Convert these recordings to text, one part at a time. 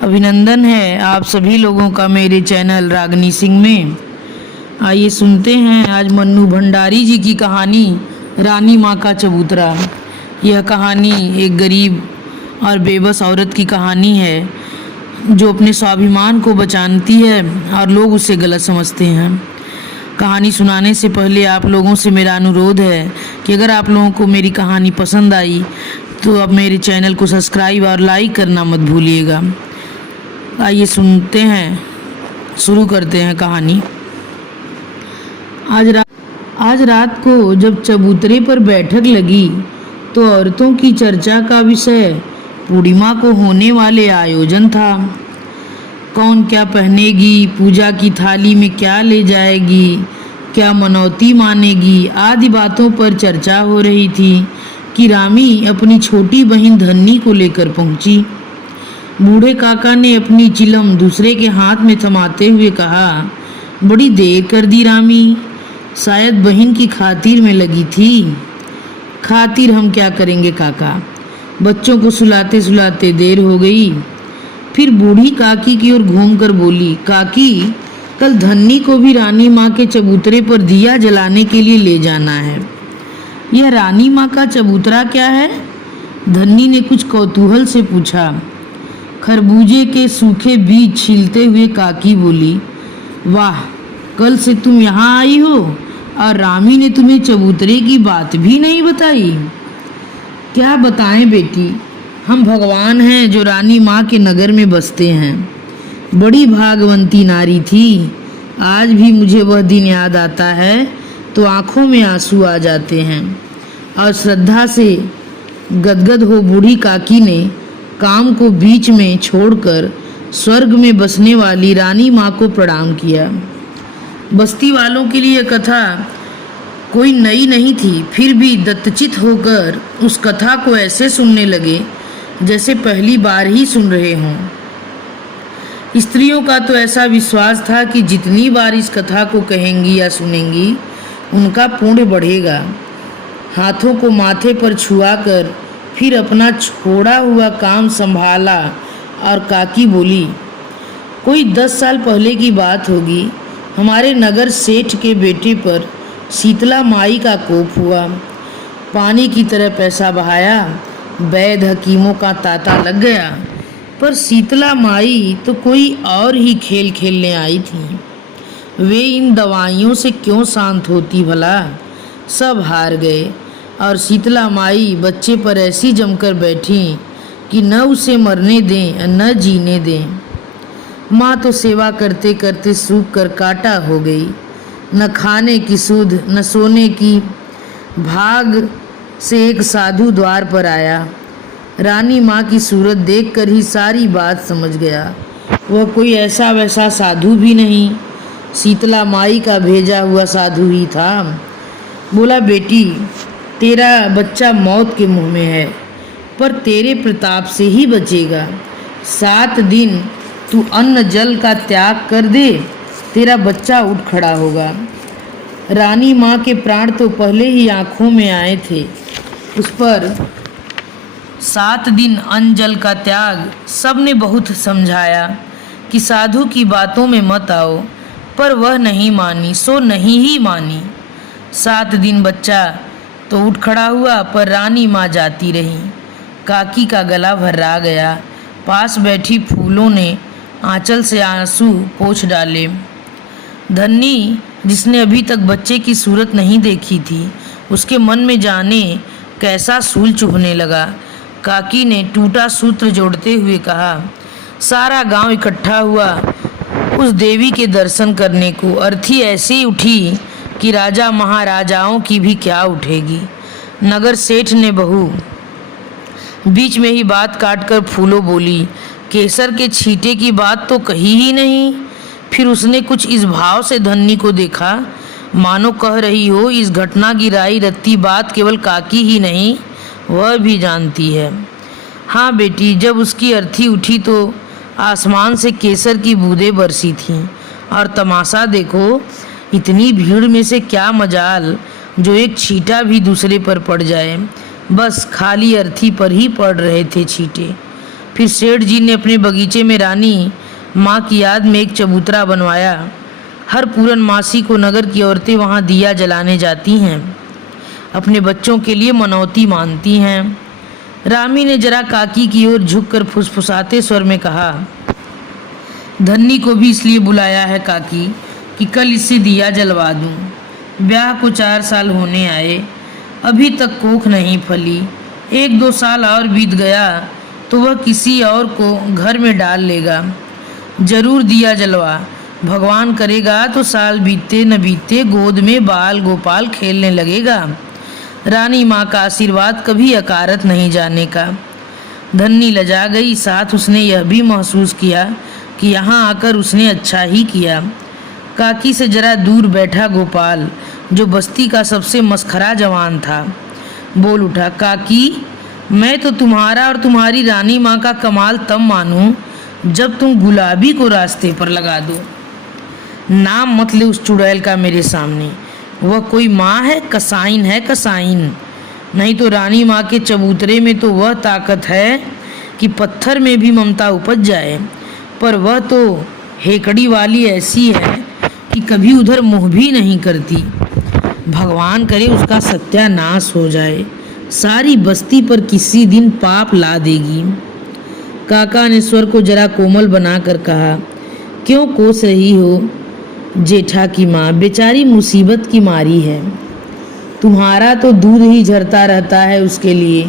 अभिनंदन है आप सभी लोगों का मेरे चैनल रागनी सिंह में। आइए सुनते हैं आज मन्नू भंडारी जी की कहानी रानी माँ का चबूतरा। यह कहानी एक गरीब और बेबस औरत की कहानी है जो अपने स्वाभिमान को बचाती है और लोग उसे गलत समझते हैं। कहानी सुनाने से पहले आप लोगों से मेरा अनुरोध है कि अगर आप लोगों को मेरी कहानी पसंद आई तो आप मेरे चैनल को सब्सक्राइब और लाइक करना मत भूलिएगा। आइए सुनते हैं, शुरू करते हैं कहानी। आज रात को जब चबूतरे पर बैठक लगी तो औरतों की चर्चा का विषय पूर्णिमा को होने वाले आयोजन था। कौन क्या पहनेगी, पूजा की थाली में क्या ले जाएगी, क्या मनौती मानेगी आदि बातों पर चर्चा हो रही थी कि रामी अपनी छोटी बहन धन्नी को लेकर पहुंची। बूढ़े काका ने अपनी चिलम दूसरे के हाथ में थमाते हुए कहा, बड़ी देर कर दी रामी, शायद बहन की खातिर में लगी थी। खातिर हम क्या करेंगे काका, बच्चों को सुलाते सुलाते देर हो गई। फिर बूढ़ी काकी की ओर घूमकर बोली, काकी कल धन्नी को भी रानी माँ के चबूतरे पर दिया जलाने के लिए ले जाना है। यह रानी माँ का चबूतरा क्या है? धन्नी ने कुछ कौतूहल से पूछा। खरबूजे के सूखे बीज छीलते हुए काकी बोली, वाह, कल से तुम यहाँ आई हो और रामी ने तुम्हें चबूतरे की बात भी नहीं बताई। क्या बताएं बेटी, हम भगवान हैं जो रानी माँ के नगर में बसते हैं। बड़ी भागवंती नारी थी। आज भी मुझे वह दिन याद आता है तो आंखों में आंसू आ जाते हैं। और श्रद्धा से गदगद हो बूढ़ी काकी ने काम को बीच में छोड़कर स्वर्ग में बसने वाली रानी माँ को प्रणाम किया। बस्ती वालों के लिए कथा कोई नई नहीं थी, फिर भी दत्तचित होकर उस कथा को ऐसे सुनने लगे जैसे पहली बार ही सुन रहे हों। स्त्रियों का तो ऐसा विश्वास था कि जितनी बार इस कथा को कहेंगी या सुनेंगी उनका पुण्य बढ़ेगा। हाथों को माथे पर छुआकर फिर अपना छोड़ा हुआ काम संभाला और काकी बोली, कोई 10 साल पहले की बात होगी। हमारे नगर सेठ के बेटे पर शीतला माई का कोप हुआ। पानी की तरह पैसा बहाया, वैद्य हकीमों का तांता लग गया, पर शीतला माई तो कोई और ही खेल खेलने आई थी। वे इन दवाइयों से क्यों शांत होती भला। सब हार गए और शीतला माई बच्चे पर ऐसी जमकर बैठी कि न उसे मरने दें न जीने दें। माँ तो सेवा करते करते सूख कर काटा हो गई। न खाने की सुध न सोने की। भाग से एक साधु द्वार पर आया। रानी माँ की सूरत देखकर ही सारी बात समझ गया। वह कोई ऐसा वैसा साधु भी नहीं, शीतला माई का भेजा हुआ साधु ही था। बोला, बेटी तेरा बच्चा मौत के मुंह में है, पर तेरे प्रताप से ही बचेगा। 7 दिन तू अन्न जल का त्याग कर दे, तेरा बच्चा उठ खड़ा होगा। रानी माँ के प्राण तो पहले ही आंखों में आए थे। उस पर 7 दिन अन्न जल का त्याग सबने बहुत समझाया कि साधु की बातों में मत आओ, पर वह नहीं मानी, सो नहीं ही मानी। 7 दिन बच्चा तो उठ खड़ा हुआ, पर रानी माँ जाती रही। काकी का गला भर्रा गया। पास बैठी फूलों ने आंचल से आंसू पोंछ डाले। धन्नी, जिसने अभी तक बच्चे की सूरत नहीं देखी थी, उसके मन में जाने कैसा सूल चुभने लगा। काकी ने टूटा सूत्र जोड़ते हुए कहा, सारा गांव इकट्ठा हुआ उस देवी के दर्शन करने को। अर्थी ऐसी उठी कि राजा महाराजाओं की भी क्या उठेगी। नगर सेठ ने बहू बीच में ही बात काटकर फूलों बोली, केसर के छींटे की बात तो कही ही नहीं। फिर उसने कुछ इस भाव से धन्नी को देखा मानो कह रही हो, इस घटना की राई रत्ती बात केवल काकी ही नहीं वह भी जानती है। हाँ बेटी, जब उसकी अर्थी उठी तो आसमान से केसर की बूंदें बरसी थीं। और तमाशा देखो, इतनी भीड़ में से क्या मजाल जो एक छींटा भी दूसरे पर पड़ जाए। बस खाली अर्थी पर ही पड़ रहे थे छींटे। फिर सेठ जी ने अपने बगीचे में रानी माँ की याद में एक चबूतरा बनवाया। हर पूर्णमासी को नगर की औरतें वहाँ दिया जलाने जाती हैं, अपने बच्चों के लिए मनौती मानती हैं। रामी ने जरा काकी की ओर झुककर फुसफुसाते स्वर में कहा, धन्नी को भी इसलिए बुलाया है काकी कि कल इससे दिया जलवा दूं। ब्याह को 4 साल होने आए, अभी तक कोख नहीं फली। 1-2 साल और बीत गया तो वह किसी और को घर में डाल लेगा। जरूर दिया जलवा, भगवान करेगा तो साल बीतते न बीतते गोद में बाल गोपाल खेलने लगेगा। रानी माँ का आशीर्वाद कभी अकारत नहीं जाने का। धन्नी लजा गई, साथ उसने यह भी महसूस किया कि यहाँ आकर उसने अच्छा ही किया। काकी से जरा दूर बैठा गोपाल, जो बस्ती का सबसे मस्खरा जवान था, बोल उठा, काकी मैं तो तुम्हारा और तुम्हारी रानी माँ का कमाल तब मानूं जब तुम गुलाबी को रास्ते पर लगा दो। नाम मत ले उस चुड़ैल का मेरे सामने, वह कोई माँ है, कसाइन है, कसाइन। नहीं तो रानी माँ के चबूतरे में तो वह ताकत है कि पत्थर में भी ममता उपज जाए, पर वह तो हेकड़ी वाली ऐसी है कि कभी उधर मुँह भी नहीं करती। भगवान करे उसका सत्यानाश हो जाए, सारी बस्ती पर किसी दिन पाप ला देगी। काका ने स्वर को जरा कोमल बनाकर कहा, क्यों कोस रही हो जेठा की माँ, बेचारी मुसीबत की मारी है। तुम्हारा तो दूध ही झरता रहता है, उसके लिए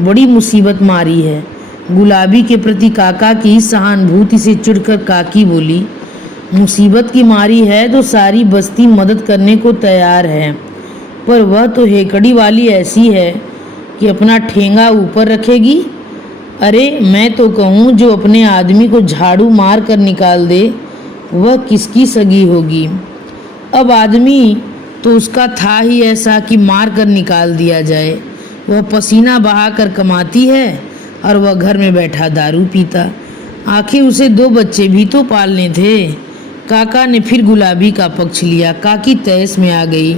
बड़ी मुसीबत मारी है। गुलाबी के प्रति काका की सहानुभूति से चिढ़कर काकी बोली, मुसीबत की मारी है तो सारी बस्ती मदद करने को तैयार है, पर वह तो हेकड़ी वाली ऐसी है कि अपना ठेंगा ऊपर रखेगी। अरे मैं तो कहूँ जो अपने आदमी को झाड़ू मार कर निकाल दे वह किसकी सगी होगी। अब आदमी तो उसका था ही ऐसा कि मार कर निकाल दिया जाए। वह पसीना बहा कर कमाती है और वह घर में बैठा दारू पीता। आखिर उसे 2 बच्चे भी तो पालने थे। काका ने फिर गुलाबी का पक्ष लिया। काकी तैस में आ गई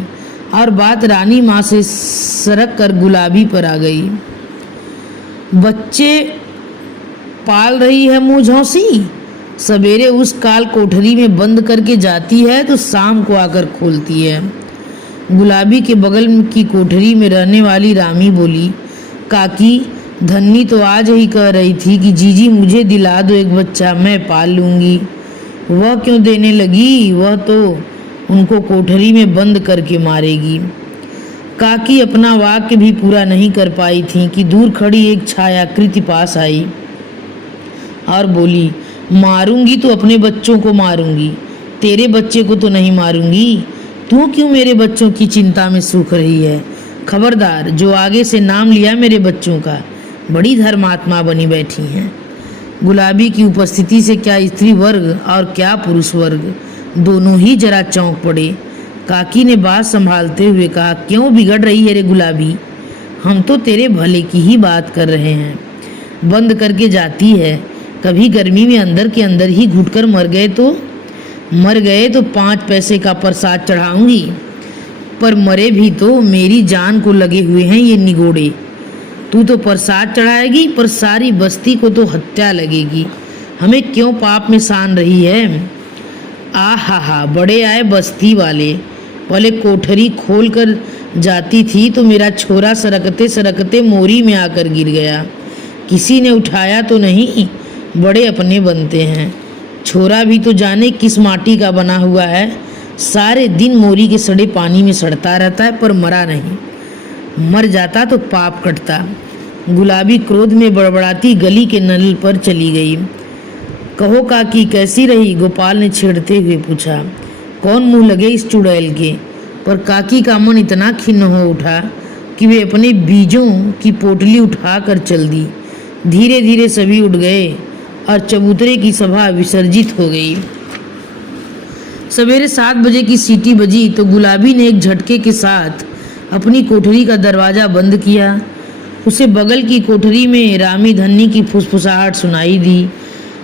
और बात रानी माँ से सरक कर गुलाबी पर आ गई। बच्चे पाल रही है मुँह झौसी, सवेरे उस काल कोठरी में बंद करके जाती है तो शाम को आकर खोलती है। गुलाबी के बगल की कोठरी में रहने वाली रामी बोली, काकी धन्नी तो आज ही कह रही थी कि जीजी मुझे दिला दो एक बच्चा, मैं पाल लूँगी। वह क्यों देने लगी, वह तो उनको कोठरी में बंद करके मारेगी। काकी अपना वाक्य भी पूरा नहीं कर पाई थी कि दूर खड़ी एक छायाकृति पास आई और बोली, मारूंगी तो अपने बच्चों को मारूंगी, तेरे बच्चे को तो नहीं मारूंगी। तू क्यों मेरे बच्चों की चिंता में सूख रही है? खबरदार, जो आगे से नाम लिया मेरे बच्चों का, बड़ी धर्मात्मा बनी बैठी हैं। गुलाबी की उपस्थिति से क्या स्त्री वर्ग और क्या पुरुष वर्ग, दोनों ही जरा चौंक पड़े। काकी ने बात संभालते हुए कहा, क्यों बिगड़ रही है रे गुलाबी, हम तो तेरे भले की ही बात कर रहे हैं। बंद करके जाती है, कभी गर्मी में अंदर के अंदर ही घुटकर मर गए तो 5 पैसे का प्रसाद चढ़ाऊंगी, पर मरे भी तो मेरी जान को लगे हुए हैं ये निगोड़े। तू तो प्रसाद चढ़ाएगी पर सारी बस्ती को तो हत्या लगेगी। हमें क्यों पाप में सान रही है? आहा, बड़े आए बस्ती वाले। पहले कोठरी खोल कर जाती थी तो मेरा छोरा सरकते सरकते मोरी में आकर गिर गया, किसी ने उठाया तो नहीं। बड़े अपने बनते हैं। छोरा भी तो जाने किस माटी का बना हुआ है, सारे दिन मोरी के सड़े पानी में सड़ता रहता है पर मरा नहीं। मर जाता तो पाप कटता। गुलाबी क्रोध में बड़बड़ाती गली के नल पर चली गई। कहो काकी कैसी रही? गोपाल ने छेड़ते हुए पूछा। कौन मुंह लगे इस चुड़ैल के? पर काकी का मन इतना खिन्न हो उठा कि वे अपने बीजों की पोटली उठा कर चल दी। धीरे धीरे सभी उठ गए और चबूतरे की सभा विसर्जित हो गई। सवेरे 7 बजे की सीटी बजी तो गुलाबी ने एक झटके के साथ अपनी कोठरी का दरवाज़ा बंद किया। उसे बगल की कोठरी में रामी धन्नी की फुसफुसाहट सुनाई दी।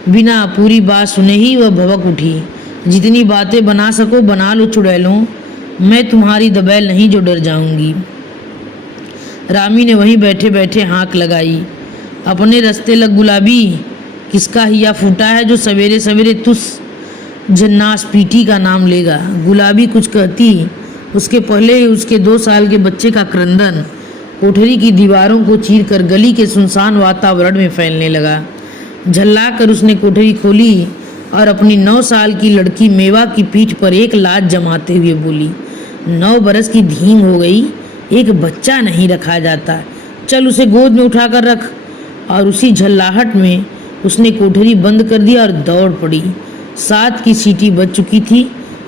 बिना पूरी बात सुने ही वह भवक उठी। जितनी बातें बना सको बना लो चुड़ैलों, मैं तुम्हारी दबैल नहीं जो डर जाऊंगी। रामी ने वहीं बैठे बैठे हाँक लगाई अपने रास्ते लग गुलाबी, किसका हिया फूटा है जो सवेरे सवेरे तुस जन्नास पीटी का नाम लेगा। गुलाबी कुछ कहती, उसके पहले ही उसके 2 साल के बच्चे का क्रंदन कोठरी की दीवारों को चीरकर गली के सुनसान वातावरण में फैलने लगा। झल्ला कर उसने कोठरी खोली और अपनी 9 साल की लड़की मेवा की पीठ पर एक लात जमाते हुए बोली, 9 बरस की धींग हो गई, एक बच्चा नहीं रखा जाता, चल उसे गोद में उठाकर रख। और उसी झल्लाहट में उसने कोठरी बंद कर दिया और दौड़ पड़ी। 7 की सीटी बज चुकी थी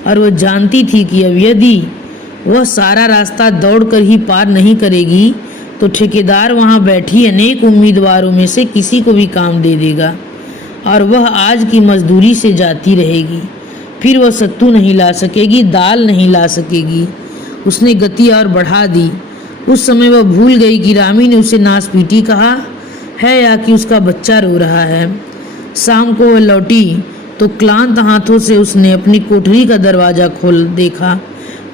और वह जानती थी कि अब यदि वह सारा रास्ता दौड़कर ही पार नहीं करेगी तो ठेकेदार वहां बैठी अनेक उम्मीदवारों में से किसी को भी काम दे देगा और वह आज की मजदूरी से जाती रहेगी। फिर वह सत्तू नहीं ला सकेगी, दाल नहीं ला सकेगी। उसने गति और बढ़ा दी। उस समय वह भूल गई कि रामी ने उसे नासपीटी कहा है या कि उसका बच्चा रो रहा है। शाम को वह लौटी तो क्लांत हाथों से उसने अपनी कोठरी का दरवाज़ा खोल देखा।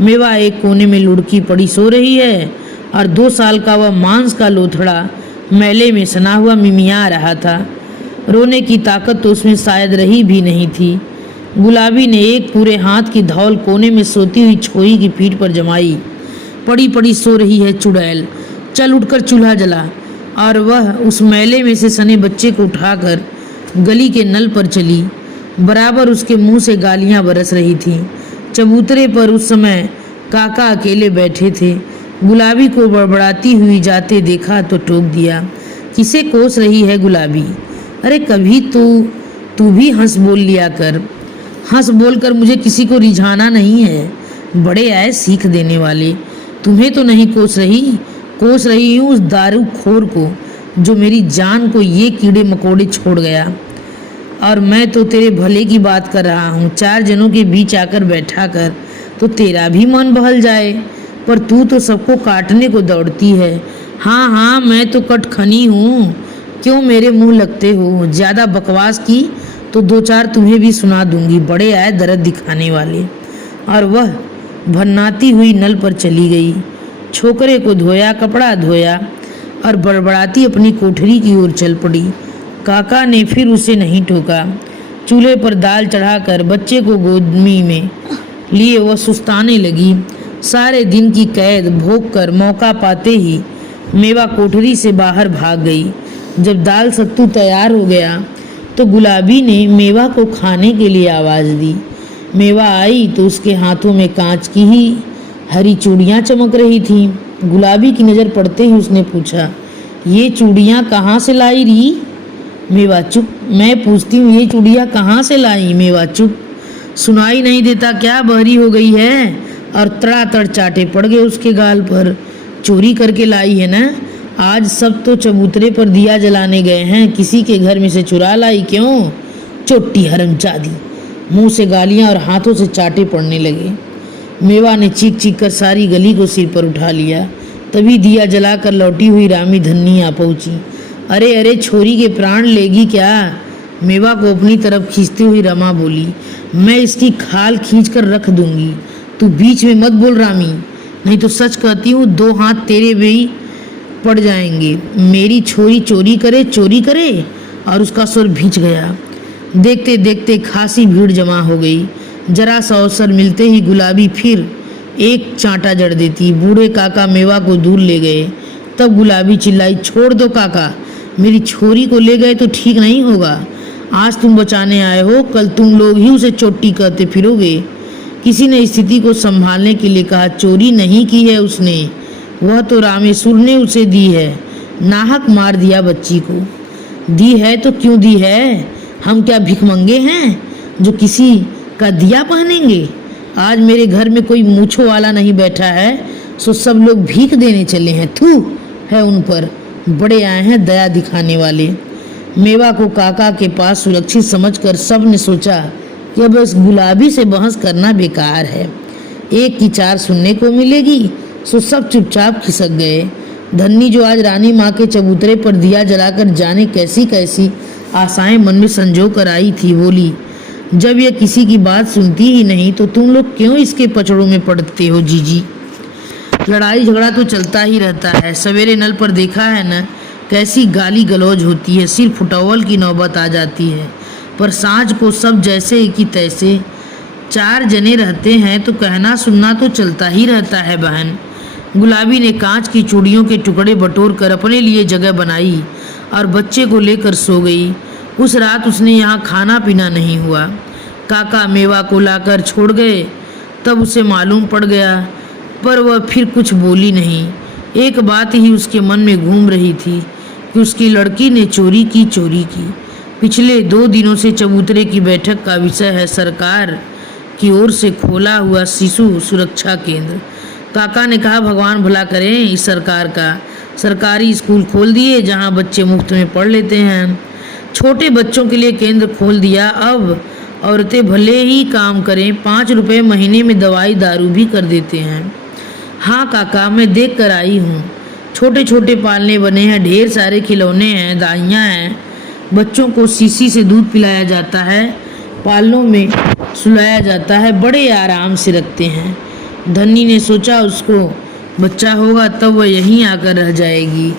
मेवा एक कोने में लुढ़की पड़ी सो रही है और 2 साल का वह मांस का लोथड़ा मैले में सना हुआ मिमिया रहा था। रोने की ताकत तो उसमें शायद रही भी नहीं थी। गुलाबी ने एक पूरे हाथ की धौल कोने में सोती हुई छोरी की पीठ पर जमाई। पड़ी पड़ी सो रही है चुड़ैल, चल उठकर चूल्हा जला। और वह उस मैले में से सने बच्चे को उठाकर गली के नल पर चली। बराबर उसके मुंह से गालियां बरस रही थीं। चबूतरे पर उस समय काका अकेले बैठे थे। गुलाबी को बड़बड़ाती हुई जाते देखा तो टोक दिया, किसे कोस रही है गुलाबी? अरे कभी तू भी हंस बोल लिया कर। हंस बोल कर मुझे किसी को रिझाना नहीं है। बड़े आए सीख देने वाले। तुम्हें तो नहीं कोस रही हूँ उस दारू खोर को जो मेरी जान को ये कीड़े मकोड़े छोड़ गया। और मैं तो तेरे भले की बात कर रहा हूँ। 4 जनों के बीच आकर बैठा कर तो तेरा भी मन बहल जाए, पर तू तो सबको काटने को दौड़ती है। हाँ मैं तो कटखनी हूँ, क्यों मेरे मुंह लगते हो? ज़्यादा बकवास की तो 2-4 तुम्हें भी सुना दूंगी। बड़े आए दर्द दिखाने वाले। और वह भन्नाती हुई नल पर चली गई। छोकरे को धोया, कपड़ा धोया और बड़बड़ाती अपनी कोठरी की ओर चल पड़ी। काका ने फिर उसे नहीं टोका। चूल्हे पर दाल चढ़ाकर बच्चे को गोदमी में लिए वह सुस्ताने लगी। सारे दिन की कैद भोग कर मौका पाते ही मेवा कोठरी से बाहर भाग गई। जब दाल सत्तू तैयार हो गया तो गुलाबी ने मेवा को खाने के लिए आवाज़ दी। मेवा आई तो उसके हाथों में कांच की ही हरी चूड़ियाँ चमक रही थीं। गुलाबी की नज़र पड़ते ही उसने पूछा, ये चूड़ियाँ कहाँ से लाई री? मेवा चुप। मैं पूछती हूँ ये चूड़ियाँ कहाँ से लाई? मेवा चुप। सुनाई नहीं देता क्या? बहरी हो गई है? और तड़ातड़ चाटे पड़ गए उसके गाल पर। चोरी करके लाई है ना? आज सब तो चबूतरे पर दिया जलाने गए हैं, किसी के घर में से चुरा लाई क्यों? चोटी हरमजादी। मुंह से गालियां और हाथों से चाटे पड़ने लगे। मेवा ने चीख चीख कर सारी गली को सिर पर उठा लिया। तभी दिया जलाकर लौटी हुई रामी धन्नी आ पहुंची। अरे छोरी के प्राण लेगी क्या? मेवा को अपनी तरफ खींचती हुई रमा बोली, मैं इसकी खाल खींच कर रख दूंगी। तू बीच में मत बोल रामी, नहीं तो सच कहती हूँ 2 हाथ तेरे भी पड़ जाएंगे। मेरी छोरी चोरी करे। और उसका सुर भींच गया। देखते देखते खासी भीड़ जमा हो गई। जरा सा अवसर मिलते ही गुलाबी फिर एक चांटा जड़ देती। बूढ़े काका मेवा को दूर ले गए। तब गुलाबी चिल्लाई, छोड़ दो काका, मेरी छोरी को ले गए तो ठीक नहीं होगा। आज तुम बचाने आए हो, कल तुम लोग ही उसे चोटी कहते फिरोगे। किसी ने स्थिति को संभालने के लिए कहा, चोरी नहीं की है उसने, वह तो रामेश्वर ने उसे दी है। नाहक मार दिया बच्ची को। दी है तो क्यों दी है? हम क्या भिखमंगे हैं जो किसी का दिया पहनेंगे? आज मेरे घर में कोई मूछों वाला नहीं बैठा है, सो सब लोग भीख देने चले हैं। थू है उन पर, बड़े आए हैं दया दिखाने वाले। मेवा को काका के पास सुरक्षित समझकर सब ने सोचा कि अब इस गुलाबी से बहस करना बेकार है, 1 की 4 सुनने को मिलेगी। सो सब चुपचाप खिसक गए। धन्नी जो आज रानी माँ के चबूतरे पर दिया जलाकर जाने कैसी कैसी आशाएं मन में संजो कर आई थी, बोली, जब यह किसी की बात सुनती ही नहीं तो तुम लोग क्यों इसके पचड़ों में पड़ते हो जीजी? लड़ाई झगड़ा तो चलता ही रहता है। सवेरे नल पर देखा है न, कैसी गाली गलौज होती है, सिर फुटौल की नौबत आ जाती है। पर सांझ को सब जैसे कि तैसे। 4 जने रहते हैं तो कहना सुनना तो चलता ही रहता है बहन। गुलाबी ने कांच की चूड़ियों के टुकड़े बटोर कर अपने लिए जगह बनाई और बच्चे को लेकर सो गई। उस रात उसने यहाँ खाना पीना नहीं हुआ। काका मेवा को लाकर छोड़ गए तब उसे मालूम पड़ गया, पर वह फिर कुछ बोली नहीं। एक बात ही उसके मन में घूम रही थी कि उसकी लड़की ने चोरी की। पिछले 2 दिनों से चबूतरे की बैठक का विषय है सरकार की ओर से खोला हुआ शिशु सुरक्षा केंद्र। काका ने कहा, भगवान भला करें इस सरकार का। सरकारी स्कूल खोल दिए जहां बच्चे मुफ्त में पढ़ लेते हैं। छोटे बच्चों के लिए केंद्र खोल दिया। अब औरतें भले ही काम करें, 5 रुपए महीने में दवाई दारू भी कर देते हैं। हाँ काका, मैं देख कर आई हूँ। छोटे छोटे पालने बने हैं, ढेर सारे खिलौने हैं, दाइयाँ हैं। बच्चों को शीशी से दूध पिलाया जाता है, पालनों में सुलाया जाता है, बड़े आराम से रखते हैं। धन्नी ने सोचा उसको बच्चा होगा तब वह यहीं आकर रह जाएगी।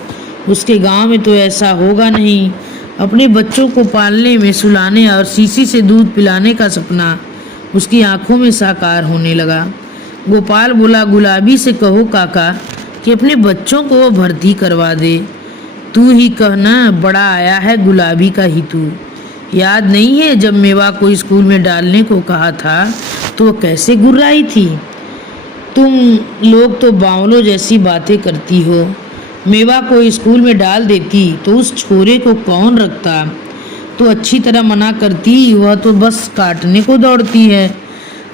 उसके गांव में तो ऐसा होगा नहीं। अपने बच्चों को पालने में, सुलाने और शीशी से दूध पिलाने का सपना उसकी आंखों में साकार होने लगा। गोपाल बोला, गुलाबी से कहो काका कि अपने बच्चों को भर्ती करवा दे। तू ही कहना, बड़ा आया है गुलाबी का ही तू। याद नहीं है जब मेवा को स्कूल में डालने को कहा था तो वो कैसे गुर्राई थी। तुम लोग तो बावलों जैसी बातें करती हो। मेवा को स्कूल में डाल देती तो उस छोरे को कौन रखता। तो अच्छी तरह मना करती, वह तो बस काटने को दौड़ती है।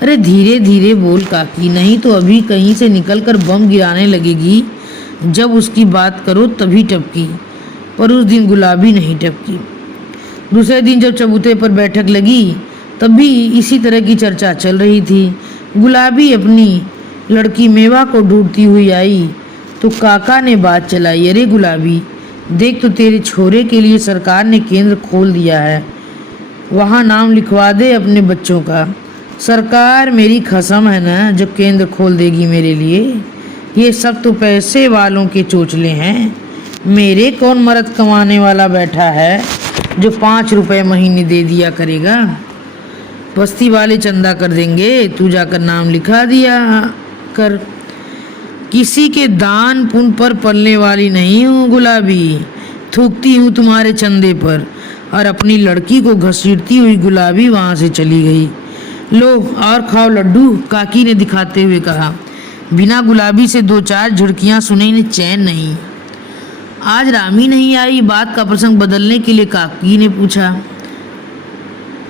अरे धीरे धीरे बोल काकी, नहीं तो अभी कहीं से निकलकर बम गिराने लगेगी। जब उसकी बात करो तभी टपकी। पर उस दिन गुलाबी नहीं टपकी। दूसरे दिन जब चबूतरे पर बैठक लगी तब भी इसी तरह की चर्चा चल रही थी। गुलाबी अपनी लड़की मेवा को ढूंढती हुई आई तो काका ने बात चलाई, अरे गुलाबी देख तो तेरे छोरे के लिए सरकार ने केंद्र खोल दिया है, वहाँ नाम लिखवा दे अपने बच्चों का। सरकार मेरी कसम है ना जो केंद्र खोल देगी मेरे लिए। ये सब तो पैसे वालों के चोचले हैं। मेरे कौन मर्द कमाने वाला बैठा है जो 5 रुपए महीने दे दिया करेगा। बस्ती वाले चंदा कर देंगे, तू जाकर नाम लिखा दिया कर। किसी के दान पुण्य पर पलने वाली नहीं हूँ गुलाबी, थूकती हूँ तुम्हारे चंदे पर। और अपनी लड़की को घसीटती हुई गुलाबी वहाँ से चली गई। लो और खाओ लड्डू, काकी ने दिखाते हुए कहा। बिना गुलाबी से 2-4 झुड़कियाँ सुने ने चैन नहीं। आज रामी नहीं आई। बात का प्रसंग बदलने के लिए काकी ने पूछा।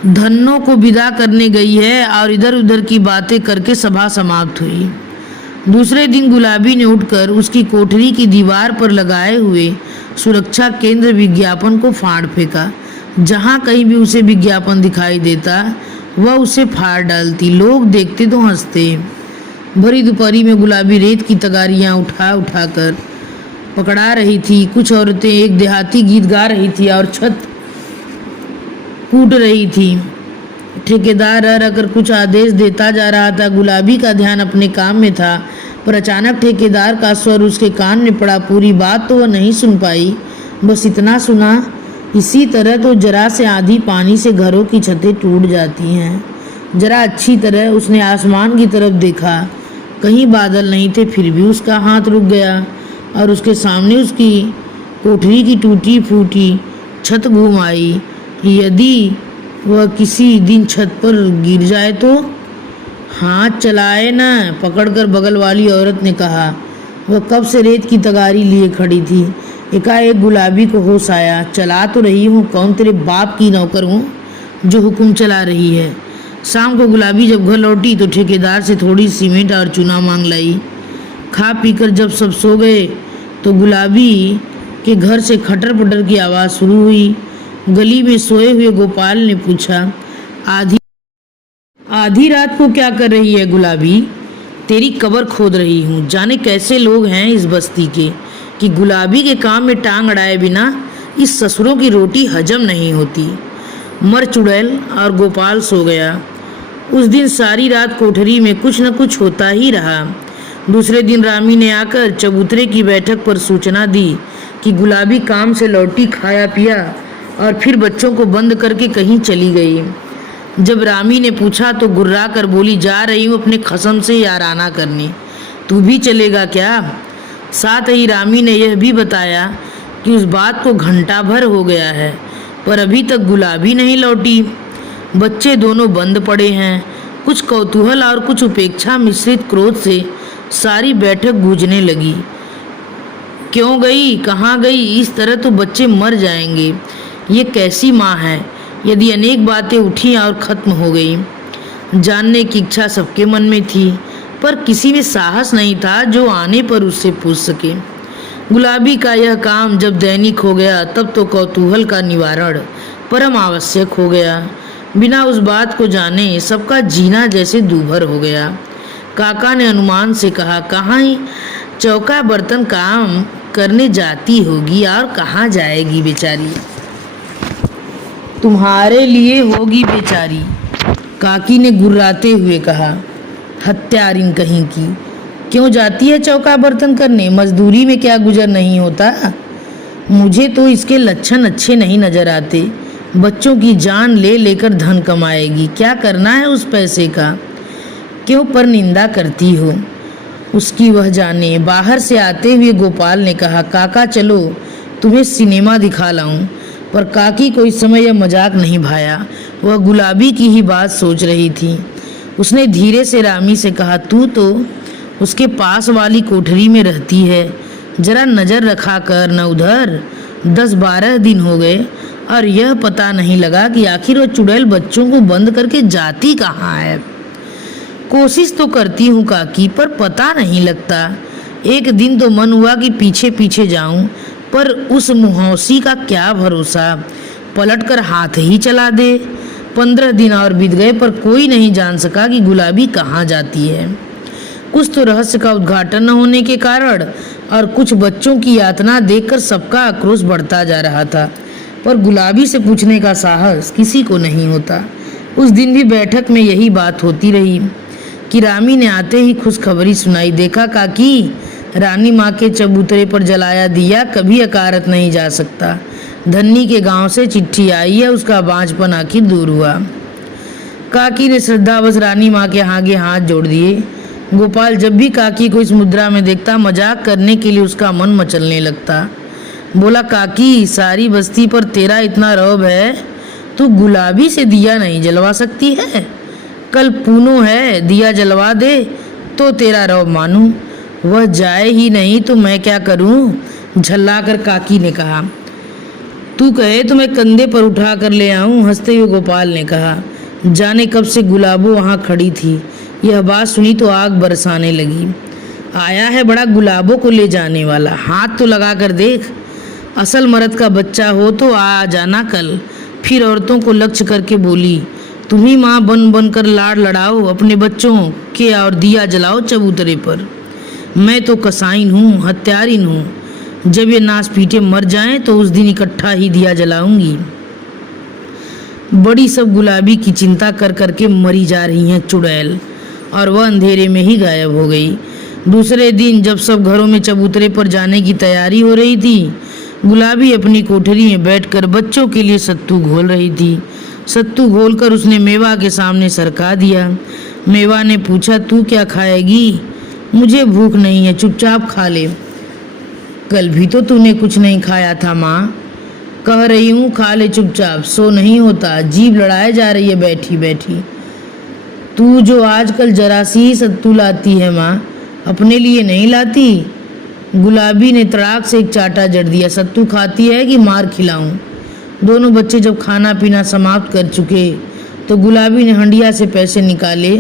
धन्नो को विदा करने गई है और इधर उधर की बातें करके सभा समाप्त हुई। दूसरे दिन गुलाबी ने उठकर उसकी कोठरी की दीवार पर लगाए हुए सुरक्षा केंद्र विज्ञापन को फाड़ फेंका। जहाँ कहीं भी उसे विज्ञापन दिखाई देता वह उसे फाड़ डालती। लोग देखते तो हंसते। भरी दोपहरी में गुलाबी रेत की तगारियाँ उठा उठा कर पकड़ा रही थी। कुछ औरतें एक देहाती गीत गा रही थी और छत कूट रही थी। ठेकेदार अगर कुछ आदेश देता जा रहा था। गुलाबी का ध्यान अपने काम में था, पर अचानक ठेकेदार का स्वर उसके कान में पड़ा। पूरी बात तो वह नहीं सुन पाई, बस इतना सुना, इसी तरह तो जरा से आंधी पानी से घरों की छतें टूट जाती हैं। जरा अच्छी तरह उसने आसमान की तरफ देखा, कहीं बादल नहीं थे, फिर भी उसका हाथ रुक गया और उसके सामने उसकी कोठरी की टूटी फूटी छत घूम आई। यदि वह किसी दिन छत पर गिर जाए तो। हाथ चलाए ना, पकड़कर बगल वाली औरत ने कहा। वह कब से रेत की तगारी लिए खड़ी थी। एकाएक गुलाबी को होश आया। चला तो रही हूँ, कौन तेरे बाप की नौकर हूँ जो हुक्म चला रही है। शाम को गुलाबी जब घर लौटी तो ठेकेदार से थोड़ी सीमेंट और चूना मांग लाई। खा पीकर जब सब सो गए तो गुलाबी के घर से खटर पटर की आवाज़ शुरू हुई। गली में सोए हुए गोपाल ने पूछा, आधी रात को क्या कर रही है गुलाबी? तेरी कब्र खोद रही हूँ। जाने कैसे लोग हैं इस बस्ती के कि गुलाबी के काम में टांग अड़ाए बिना इस ससुरों की रोटी हजम नहीं होती। मर चुड़ैल। और गोपाल सो गया। उस दिन सारी रात कोठरी में कुछ न कुछ होता ही रहा। दूसरे दिन रामी ने आकर चबूतरे की बैठक पर सूचना दी कि गुलाबी काम से लौटी, खाया पिया और फिर बच्चों को बंद करके कहीं चली गई। जब रामी ने पूछा तो गुर्रा कर बोली, जा रही हूँ अपने खसम से याराना करने, तू भी चलेगा क्या? साथ ही रामी ने यह भी बताया कि उस बात को घंटा भर हो गया है पर अभी तक गुलाबी नहीं लौटी। बच्चे दोनों बंद पड़े हैं। कुछ कौतूहल और कुछ उपेक्षा मिश्रित क्रोध से सारी बैठक गूंजने लगी। क्यों गई, कहाँ गई? इस तरह तो बच्चे मर जाएंगे। ये कैसी माँ है? यदि अनेक बातें उठी और खत्म हो गई। जानने की इच्छा सबके मन में थी पर किसी में साहस नहीं था जो आने पर उससे पूछ सके। गुलाबी का यह काम जब दैनिक हो गया तब तो कौतूहल का निवारण परम आवश्यक हो गया। बिना उस बात को जाने सबका जीना जैसे दूभर हो गया। काका ने अनुमान से कहा, कहाँ ही चौका बर्तन काम करने जाती होगी और कहाँ जाएगी बेचारी, तुम्हारे लिए होगी बेचारी। काकी ने गुर्राते हुए कहा, हत्यारिन कहीं की, क्यों जाती है चौका बर्तन करने? मजदूरी में क्या गुजर नहीं होता? मुझे तो इसके लक्षण अच्छे नहीं नजर आते। बच्चों की जान ले लेकर धन कमाएगी, क्या करना है उस पैसे का? क्यों पर निंदा करती हो? उसकी वह जाने। बाहर से आते हुए गोपाल ने कहा, काका चलो तुम्हें सिनेमा दिखा लाऊं। पर काकी को इस समय यह मजाक नहीं भाया। वह गुलाबी की ही बात सोच रही थी। उसने धीरे से रामी से कहा, तू तो उसके पास वाली कोठरी में रहती है, जरा नजर रखा कर न उधर। 10-12 दिन हो गए और यह पता नहीं लगा कि आखिर वो चुड़ैल बच्चों को बंद करके जाती कहाँ है। कोशिश तो करती हूँ काकी पर पता नहीं लगता। एक दिन तो मन हुआ कि पीछे पीछे जाऊं पर उस मुहौसी का क्या भरोसा, पलट कर हाथ ही चला दे। 15 दिन और बीत गए पर कोई नहीं जान सका कि गुलाबी कहाँ जाती है। कुछ तो रहस्य का उद्घाटन न होने के कारण और कुछ बच्चों की यातना देखकर सबका आक्रोश बढ़ता जा रहा था पर गुलाबी से पूछने का साहस किसी को नहीं होता। उस दिन भी बैठक में यही बात होती रही कि रामी ने आते ही खुशखबरी सुनाई, देखा काकी, रानी माँ के चबूतरे पर जलाया दिया कभी अकारत नहीं जा सकता। धन्नी के गांव से चिट्ठी आई है, उसका बांझपन आखिर दूर हुआ। काकी ने श्रद्धावश रानी माँ के आगे हाथ जोड़ दिए। गोपाल जब भी काकी को इस मुद्रा में देखता मजाक करने के लिए उसका मन मचलने लगता। बोला, काकी सारी बस्ती पर तेरा इतना रौब है, तू गुलाबी से दिया नहीं जलवा सकती है? कल पूनो है, दिया जलवा दे तो तेरा रौब मानूं। वह जाए ही नहीं तो मैं क्या करूं? झल्ला कर काकी ने कहा। तू कहे तो मैं कंधे पर उठा कर ले आऊं, हंसते हुए गोपाल ने कहा। जाने कब से गुलाबो वहां खड़ी थी। यह बात सुनी तो आग बरसाने लगी। आया है बड़ा गुलाबों को ले जाने वाला, हाथ तो लगा कर देख। असल मर्द का बच्चा हो तो आ जाना कल। फिर औरतों को लक्ष्य करके बोली, तुम ही माँ बन बन कर लाड़ लड़ाओ अपने बच्चों के और दिया जलाओ चबूतरे पर। मैं तो कसाईन हूँ, हत्यारिन हूँ। जब ये नाच पीटे मर जाएं तो उस दिन इकट्ठा ही दिया जलाऊंगी। बड़ी सब गुलाबी की चिंता कर करके मरी जा रही हैं चुड़ैल, और वह अंधेरे में ही गायब हो गई। दूसरे दिन जब सब घरों में चबूतरे पर जाने की तैयारी हो रही थी, गुलाबी अपनी कोठरी में बैठकर बच्चों के लिए सत्तू घोल रही थी। सत्तू घोलकर उसने मेवा के सामने सरका दिया। मेवा ने पूछा, तू क्या खाएगी? मुझे भूख नहीं है, चुपचाप खा ले। कल भी तो तूने कुछ नहीं खाया था माँ। कह रही हूँ खा ले चुपचाप, सो नहीं होता। जीभ लड़ाए जा रही है बैठी बैठी। तू जो आजकल जरा सी ही सत्तू लाती है माँ, अपने लिए नहीं लाती। गुलाबी ने तड़ाक से एक चाटा जड़ दिया। सत्तू खाती है कि मार खिलाऊं? दोनों बच्चे जब खाना पीना समाप्त कर चुके तो गुलाबी ने हंडिया से पैसे निकाले,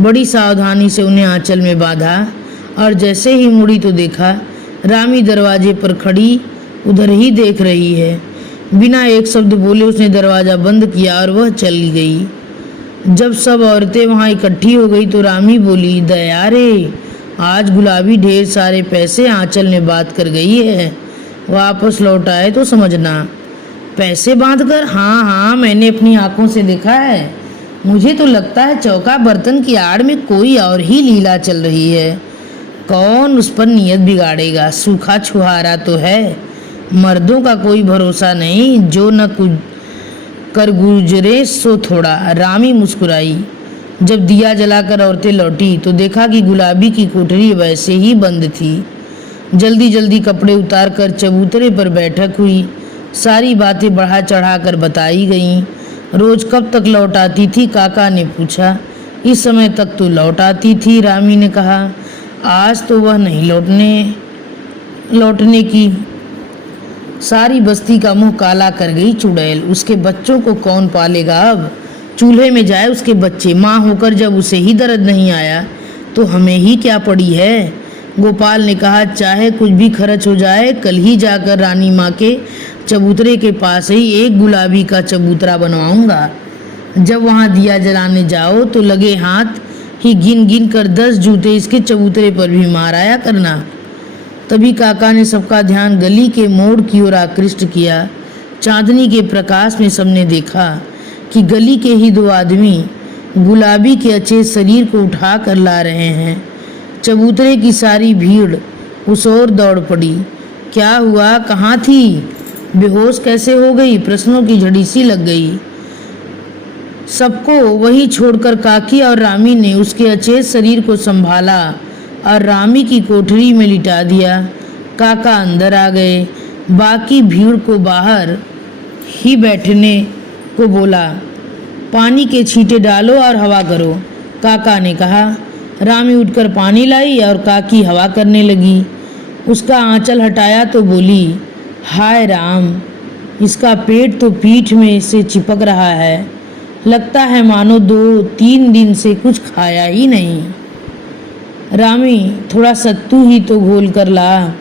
बड़ी सावधानी से उन्हें आंचल में बांधा और जैसे ही मुड़ी तो देखा रामी दरवाजे पर खड़ी उधर ही देख रही है। बिना एक शब्द बोले उसने दरवाज़ा बंद किया और वह चली गई। जब सब औरतें वहाँ इकट्ठी हो गई तो रामी बोली, दया रे, आज गुलाबी ढेर सारे पैसे आंचल में बात कर गई है, वापस लौट आए तो समझना। पैसे बांध कर? हाँ हाँ, मैंने अपनी आंखों से देखा है। मुझे तो लगता है चौका बर्तन की आड़ में कोई और ही लीला चल रही है। कौन उस पर नियत बिगाड़ेगा? सूखा छुहारा तो है, मर्दों का कोई भरोसा नहीं, जो न कुछ कर गुजरे सो थोड़ा। रामी मुस्कुराई। जब दिया जलाकर औरतें लौटी तो देखा कि गुलाबी की कोठरी वैसे ही बंद थी। जल्दी जल्दी कपड़े उतार कर चबूतरे पर बैठक हुई। सारी बातें बढ़ा चढ़ा कर बताई गईं। रोज कब तक लौट आती थी, काका ने पूछा। इस समय तक तो लौट आती थी, रामी ने कहा। आज तो वह नहीं लौटने की। सारी बस्ती का मुंह काला कर गई चुड़ैल। उसके बच्चों को कौन पालेगा अब? चूल्हे में जाए उसके बच्चे। माँ होकर जब उसे ही दर्द नहीं आया तो हमें ही क्या पड़ी है। गोपाल ने कहा, चाहे कुछ भी खर्च हो जाए, कल ही जाकर रानी माँ के चबूतरे के पास ही एक गुलाबी का चबूतरा बनवाऊंगा। जब वहाँ दिया जलाने जाओ तो लगे हाथ ही गिन गिन कर 10 जूते इसके चबूतरे पर भी मार आया करना। तभी काका ने सबका ध्यान गली के मोड़ की ओर आकृष्ट किया। चांदनी के प्रकाश में सबने देखा कि गली के ही 2 आदमी गुलाबी के अच्छे शरीर को उठा कर ला रहे हैं। चबूतरे की सारी भीड़ उस ओर दौड़ पड़ी। क्या हुआ, कहाँ थी, बेहोश कैसे हो गई? प्रश्नों की झड़ी सी लग गई। सबको वही छोड़कर काकी और रामी ने उसके अचेत शरीर को संभाला और रामी की कोठरी में लिटा दिया। काका अंदर आ गए। बाकी भीड़ को बाहर ही बैठने को बोला। पानी के छींटे डालो और हवा करो, काका ने कहा। रामी उठकर पानी लाई और काकी हवा करने लगी। उसका आंचल हटाया तो बोली, हाय राम, इसका पेट तो पीठ में से चिपक रहा है। लगता है मानो 2-3 दिन से कुछ खाया ही नहीं। रामी, थोड़ा सत्तू ही तो घोल कर ला।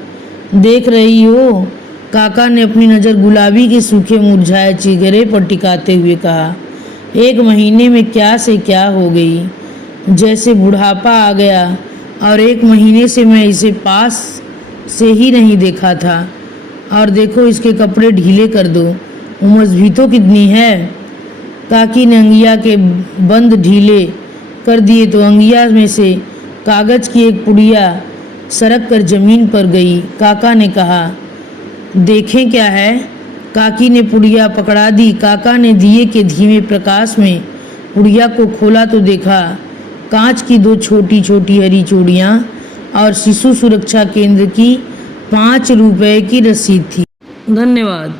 देख रही हो, काका ने अपनी नज़र गुलाबी के सूखे मुरझाए चेहरे पर टिकाते हुए कहा। 1 महीने में क्या से क्या हो गई, जैसे बुढ़ापा आ गया। और 1 महीने से मैं इसे पास से ही नहीं देखा था। और देखो, इसके कपड़े ढीले कर दो, उमस भी तो कितनी है। काकी ने अंगिया के बंद ढीले कर दिए तो अंगिया में से कागज की एक पुड़िया सरक कर जमीन पर गई। काका ने कहा, देखें क्या है। काकी ने पुड़िया पकड़ा दी। काका ने दिए के धीमे प्रकाश में पुड़िया को खोला तो देखा कांच की 2 छोटी छोटी हरी चूड़ियाँ और शिशु सुरक्षा केंद्र की 5 रुपए की रसीद थी। धन्यवाद।